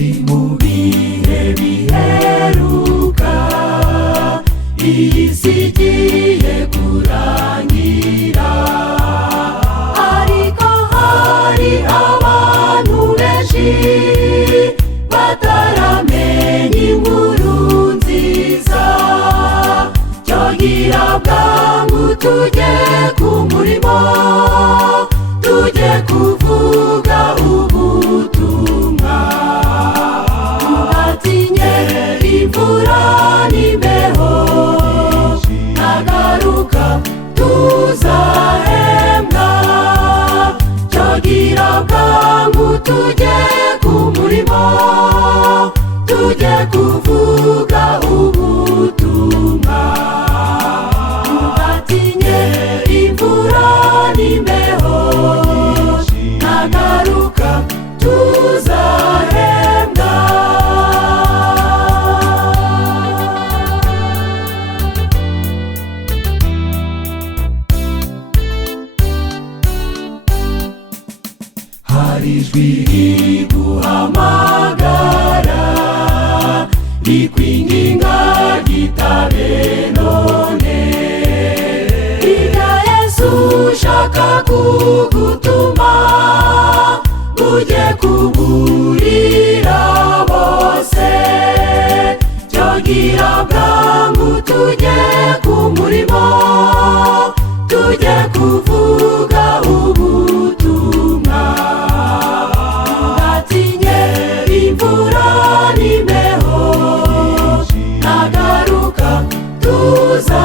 turi mu bihe biheruka, iyi si igiye kurangira, ariko hari abantu benshi bataramenya inkuru nziza. Cyo gira bwangu tujye ku murimo, tujye kuvuga ubutumwa, tugatinye imvura n'imbeho, nagaruka tuzahembwa. Cyo gira bwangu tujye ku murimo, tujye kuvuga ubutumwa, tugatinye imvura n'imbeho, nagaruka tuzahembwa. Hari ijwi riguhamagara, rikwinginga ryitabe none. Irya Yesu ushaka kugutuma, ujye kuburira bose. Cyo gira bwangu tujye ku murimo, tujye kuvuga ubutumwa, tugatinye imvura n'imbeho, nagaruka tuza